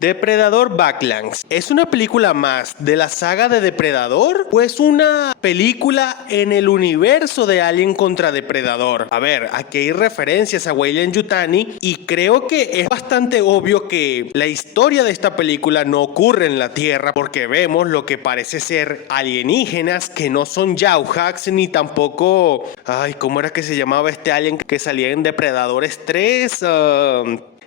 Depredador Backlands, ¿es una película más de la saga de Depredador o es una película en el universo de Alien contra Depredador? A ver, aquí hay referencias a Weyland-Yutani y creo que es bastante obvio que la historia de esta película no ocurre en la Tierra porque vemos lo que parece ser alienígenas que no son Yaujax ni tampoco... Ay, ¿cómo era que se llamaba este alien que salía en Depredadores 3?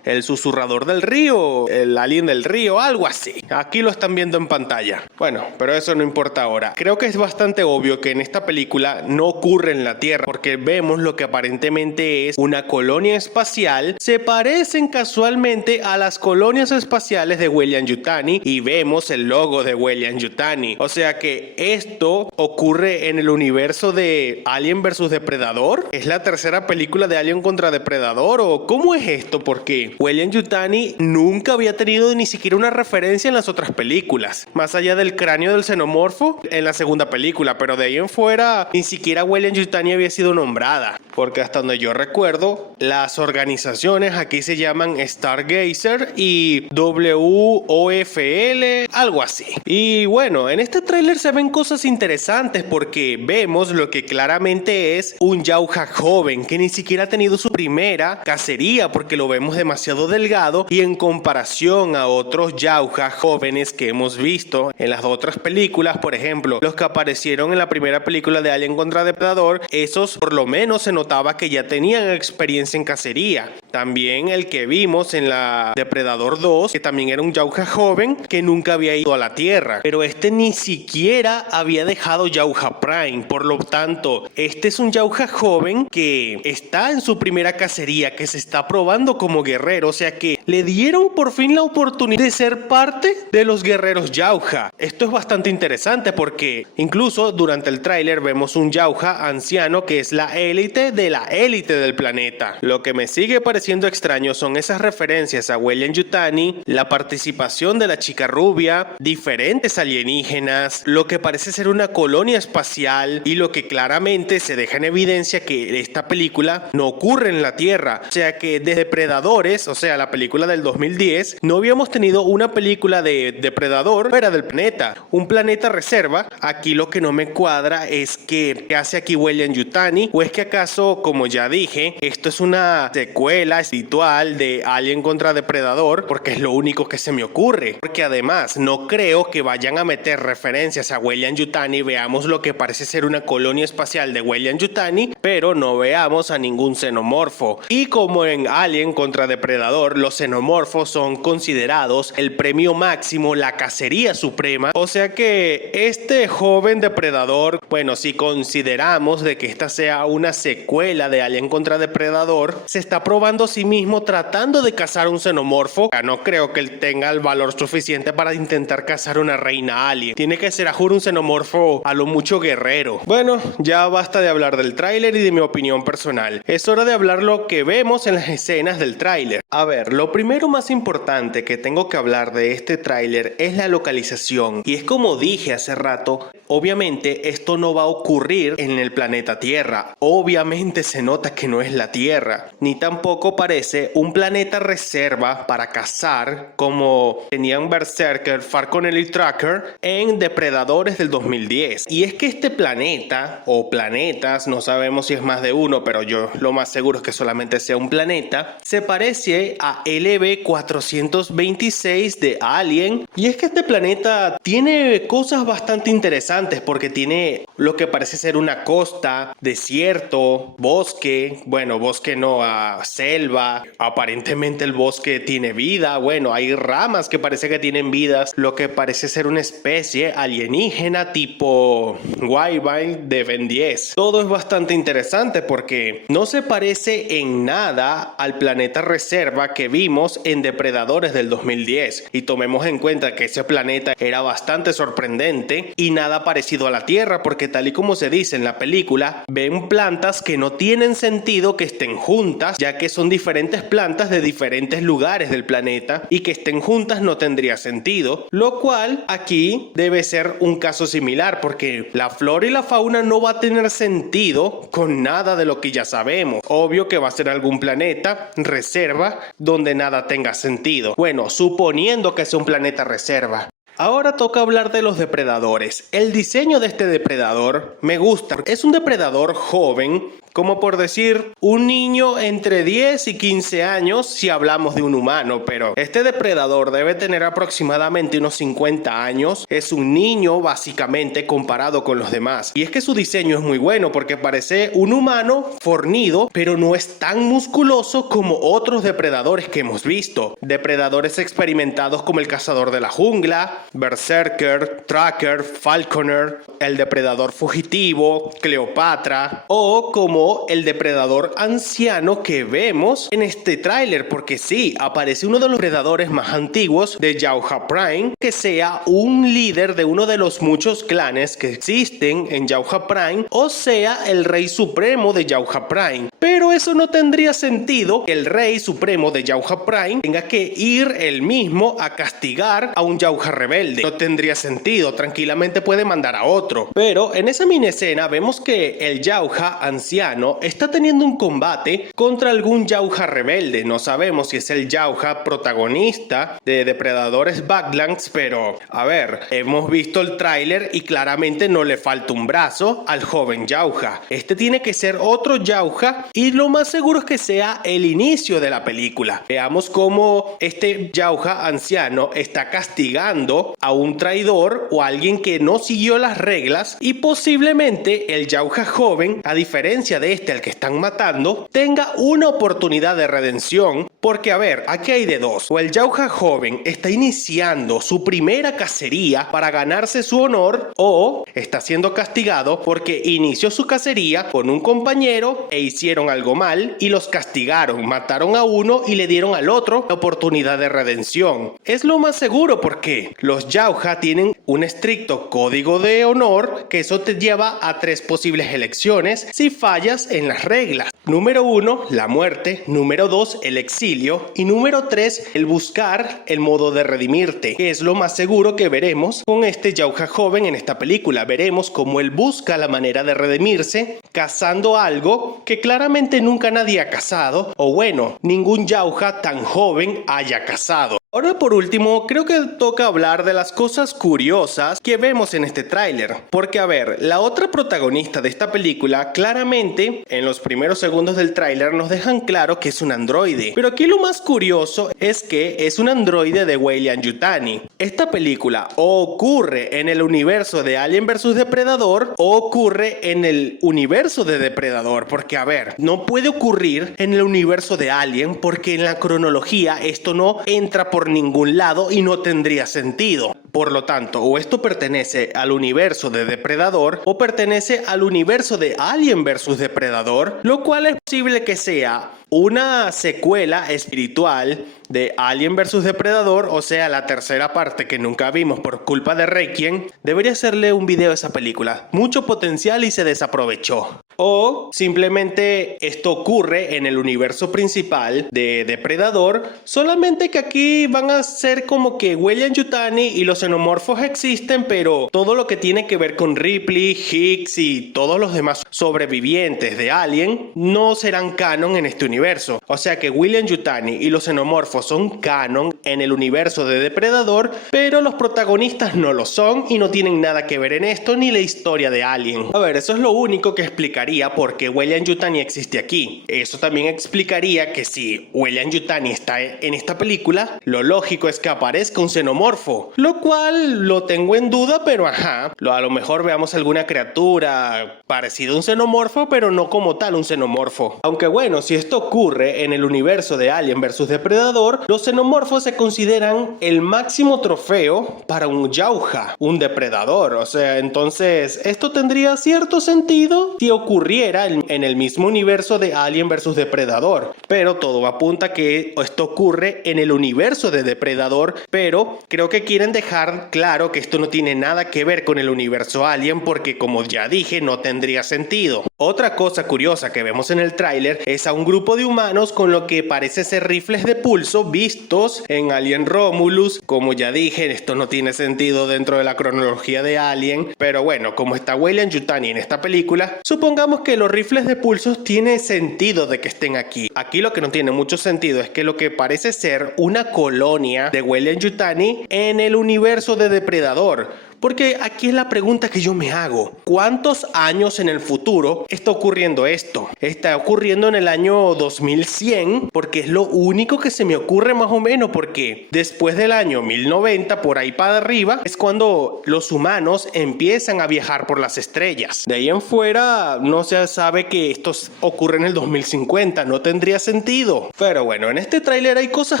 El susurrador del río, el alien del río, algo así. Aquí lo están viendo en pantalla. Bueno, pero eso no importa ahora. Creo que es bastante obvio que en esta película no ocurre en la Tierra porque vemos lo que aparentemente es una colonia espacial. Se parecen casualmente a las colonias espaciales de Weyland-Yutani y vemos el logo de Weyland-Yutani. O sea que esto ocurre en el universo de Alien vs Depredador. ¿Es la tercera película de Alien contra Depredador o cómo es esto? Porque Weyland-Yutani nunca había tenido ni siquiera una referencia en las otras películas, más allá del cráneo del xenomorfo en la segunda película, pero de ahí en fuera ni siquiera Weyland-Yutani había sido nombrada, porque hasta donde yo recuerdo las organizaciones aquí se llaman Stargazer y WOFL, algo así. Y bueno, en este tráiler se ven cosas interesantes porque vemos lo que claramente es un Yauja joven que ni siquiera ha tenido su primera cacería porque lo vemos demasiado delgado y en comparación a otros Yauja jóvenes que hemos visto en las otras películas, por ejemplo, los que aparecieron en la primera película de Alien contra Depredador, esos por lo menos se notaba que ya tenían experiencia en cacería. También el que vimos en la Depredador 2, que también era un Yauja joven que nunca había ido a la Tierra, pero este ni siquiera había dejado Yauja Prime, por lo tanto, este es un Yauja joven que está en su primera cacería, que se está probando como guerrero, o sea que le dieron por fin la oportunidad de ser parte de los guerreros Yauja. Esto es bastante interesante porque incluso durante el tráiler vemos un Yauja anciano que es la élite de la élite del planeta. Lo que me sigue pareciendo extraño son esas referencias a Weyland-Yutani, la participación de la chica rubia, diferentes alienígenas, lo que parece ser una colonia espacial y lo que claramente se deja en evidencia que esta película no ocurre en la Tierra. O sea que desde Depredadores, o sea la película del 2010, no habíamos tenido una película de Depredador fuera del planeta, un planeta reserva. Aquí lo que no me cuadra es que ¿qué hace aquí Weyland-Yutani? ¿O es que acaso, como ya dije, esto es una secuela espiritual de Alien contra Depredador? Porque es lo único que se me ocurre, porque además no creo que vayan a meter referencias a Weyland-Yutani, veamos lo que parece ser una colonia espacial de Weyland-Yutani, pero no veamos a ningún xenomorfo. Y como en Alien contra Depredador, los xenomorfos son considerados el premio máximo, la cacería suprema, o sea que este joven depredador, bueno, si consideramos de que esta sea una secuela de Alien contra Depredador, se está probando a sí mismo tratando de cazar un xenomorfo. No creo que él tenga el valor suficiente para intentar cazar una reina alien. Tiene que ser a juro un xenomorfo a lo mucho guerrero. Bueno, ya basta de hablar del tráiler y de mi opinión personal. Es hora de hablar lo que vemos en las escenas del tráiler. A ver, lo primero más importante que tengo que hablar de este tráiler es la localización. Y es como dije hace rato, obviamente esto no va a ocurrir en el planeta Tierra. Obviamente se nota que no es la Tierra. Ni tampoco parece un planeta reserva para cazar como tenían Berserker, Falcon Elite Tracker en Depredadores del 2010. Y es que este planeta o planetas, no sabemos si es más de uno, pero yo lo más seguro es que solamente sea un planeta, se parece a LV-426 de Alien. Y es que este planeta tiene cosas bastante interesantes porque tiene lo que parece ser una costa, desierto, bosque, bueno, bosque no, selva, aparentemente el bosque tiene vida, bueno, hay ramas que parece que tienen vidas, lo que parece ser una especie alienígena tipo Wyvern de Ben 10. Todo es bastante interesante porque no se parece en nada al planeta reserva que vimos en Depredadores del 2010 y tomemos en cuenta que ese planeta era bastante sorprendente y nada nada parecido a la Tierra, porque tal y como se dice en la película, ven plantas que no tienen sentido que estén juntas, ya que son diferentes plantas de diferentes lugares del planeta y que estén juntas no tendría sentido, lo cual aquí debe ser un caso similar, porque la flora y la fauna no va a tener sentido con nada de lo que ya sabemos. Obvio que va a ser algún planeta reserva donde nada tenga sentido. Bueno, suponiendo que sea un planeta reserva. Ahora toca hablar de los depredadores. El diseño de este depredador me gusta. Es un depredador joven, como por decir un niño entre 10 y 15 años si hablamos de un humano, pero este depredador debe tener aproximadamente unos 50 años. Es un niño básicamente comparado con los demás. Y es que su diseño es muy bueno porque parece un humano fornido, pero no es tan musculoso como otros depredadores que hemos visto. Depredadores experimentados como el cazador de la jungla, Berserker, Tracker, Falconer, el depredador fugitivo, Cleopatra, o como el depredador anciano que vemos en este tráiler, porque sí, aparece uno de los depredadores más antiguos de Jauja Prime, que sea un líder de uno de los muchos clanes que existen en Jauja Prime, o sea el rey supremo de Jauja Prime. Pero eso no tendría sentido que el rey supremo de Jauja Prime tenga que ir él mismo a castigar a un Jauja rebelde. No tendría sentido, tranquilamente puede mandar a otro. Pero en esa mini escena vemos que el Jauja anciano está teniendo un combate contra algún Jauja rebelde. No sabemos si es el Jauja protagonista de Depredadores Badlands, pero a ver, hemos visto el tráiler y claramente no le falta un brazo al joven Jauja. Este tiene que ser otro Jauja y lo más seguro es que sea el inicio de la película. Veamos cómo este Jauja anciano está castigando a un traidor o a alguien que no siguió las reglas, y posiblemente el Jauja joven, a diferencia de al que están matando, tenga una oportunidad de redención. Porque a ver, aquí hay de dos: o el Jauja joven está iniciando su primera cacería para ganarse su honor, o está siendo castigado porque inició su cacería con un compañero e hicieron algo mal y los castigaron, mataron a uno y le dieron al otro la oportunidad de redención. Es lo más seguro porque los Jauja tienen un estricto código de honor, que eso te lleva a 3 posibles elecciones si fallas en las reglas. Número 1, la muerte. Número 2, el exilio. Y número 3, el buscar el modo de redimirte, que es lo más seguro que veremos con este Jauja joven en esta película. Veremos cómo él busca la manera de redimirse cazando algo que claramente nunca nadie ha cazado, o bueno, ningún Jauja tan joven haya cazado. Ahora por último, creo que toca hablar de las cosas curiosas que vemos en este tráiler. Porque a ver, la otra protagonista de esta película claramente en los primeros segundos del tráiler nos dejan claro que es un androide. Pero aquí lo más curioso es que es un androide de Weyland-Yutani. Esta película o ocurre en el universo de Alien vs Depredador o ocurre en el universo de Depredador. Porque a ver, no puede ocurrir en el universo de Alien porque en la cronología esto no entra por ningún lado y no tendría sentido. Por lo tanto, o esto pertenece al universo de Depredador o pertenece al universo de Alien vs Depredador, lo cual es posible que sea una secuela espiritual de Alien vs Depredador, o sea, la tercera parte que nunca vimos por culpa de Requiem. Debería hacerle un video a esa película. Mucho potencial y se desaprovechó. O simplemente esto ocurre en el universo principal de Depredador, solamente que aquí van a ser como que Weyland-Yutani y los xenomorfos existen, pero todo lo que tiene que ver con Ripley, Higgs y todos los demás sobrevivientes de Alien no serán canon en este universo. O sea que Weyland-Yutani y los xenomorfos son canon en el universo de Depredador, pero los protagonistas no lo son y no tienen nada que ver en esto ni la historia de Alien. A ver, eso es lo único que explicaría por qué Weyland-Yutani existe aquí. Eso también explicaría que si Weyland-Yutani está en esta película, lo lógico es que aparezca un xenomorfo, lo cual lo tengo en duda, pero ajá, a lo mejor veamos alguna criatura parecida a un xenomorfo, pero no como tal un xenomorfo. Aunque bueno, si esto ocurre en el universo de Alien vs Depredador, los xenomorfos se consideran el máximo trofeo para un Jauja, un depredador. O sea, entonces esto tendría cierto sentido si ocurriera en el mismo universo de Alien vs Depredador, pero todo apunta que esto ocurre en el universo de Depredador, pero creo que quieren dejar dejar claro que esto no tiene nada que ver con el universo Alien porque, como ya dije, no tendría sentido. Otra cosa curiosa que vemos en el tráiler es a un grupo de humanos con lo que parece ser rifles de pulso vistos en Alien Romulus. Como ya dije, esto no tiene sentido dentro de la cronología de Alien, pero bueno, como está Weyland-Yutani en esta película, supongamos que los rifles de pulsos tiene sentido de que estén aquí. Aquí lo que no tiene mucho sentido es que lo que parece ser una colonia de Weyland-Yutani en el universo de Depredador. Porque aquí es la pregunta que yo me hago. ¿Cuántos años en el futuro está ocurriendo esto? Está ocurriendo en el año 2100, porque es lo único que se me ocurre más o menos, porque después del año 1090, por ahí para arriba, es cuando los humanos empiezan a viajar por las estrellas. De ahí en fuera, no se sabe que esto ocurre en el 2050, no tendría sentido. Pero bueno, en este tráiler hay cosas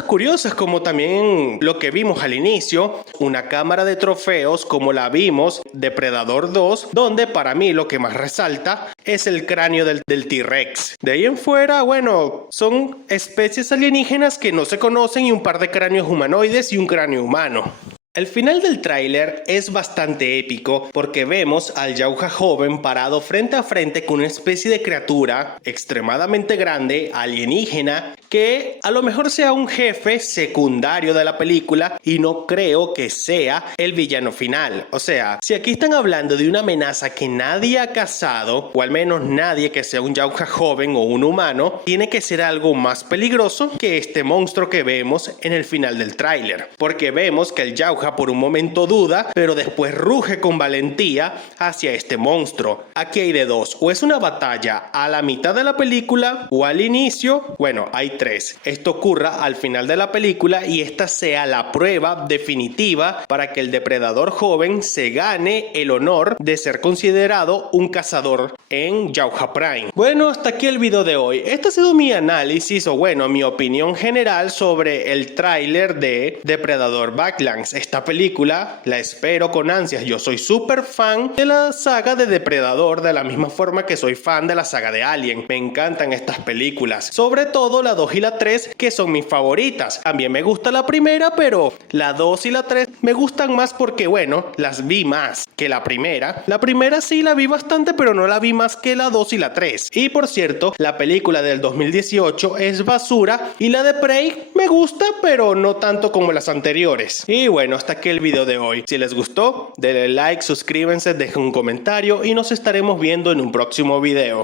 curiosas, como también lo que vimos al inicio, una cámara de trofeos, como la vimos Depredador 2, donde para mí lo que más resalta es el cráneo del T-Rex. De ahí en fuera, bueno, son especies alienígenas que no se conocen y un par de cráneos humanoides y un cráneo humano. El final del tráiler es bastante épico porque vemos al Jauja joven parado frente a frente con una especie de criatura extremadamente grande, alienígena, que a lo mejor sea un jefe secundario de la película y no creo que sea el villano final. O sea, si aquí están hablando de una amenaza que nadie ha cazado, o al menos nadie que sea un Jauja joven o un humano, tiene que ser algo más peligroso que este monstruo que vemos en el final del tráiler. Porque vemos que el Jauja por un momento duda, pero después ruge con valentía hacia este monstruo. Aquí hay de dos, o es una batalla a la mitad de la película o al inicio. Bueno, hay tres. Esto ocurra al final de la película y esta sea la prueba definitiva para que el depredador joven se gane el honor de ser considerado un cazador en Jauja Prime. Bueno, hasta aquí el video de hoy. Este ha sido mi análisis, o bueno, mi opinión general sobre el tráiler de Depredador Badlands. Esta película la espero con ansias. Yo soy súper fan de la saga de Depredador, de la misma forma que soy fan de la saga de Alien. Me encantan estas películas, sobre todo la 2 y la 3, que son mis favoritas. También me gusta la primera, pero la 2 y la 3 me gustan más porque, bueno, las vi más que la primera. La primera sí la vi bastante, pero no la vi más que la 2 y la 3. Y por cierto, la película del 2018 es basura y la de Prey me gusta, pero no tanto como las anteriores. Y bueno, hasta aquí el video de hoy. Si les gustó, denle like, suscríbanse, dejen un comentario y nos estaremos viendo en un próximo video.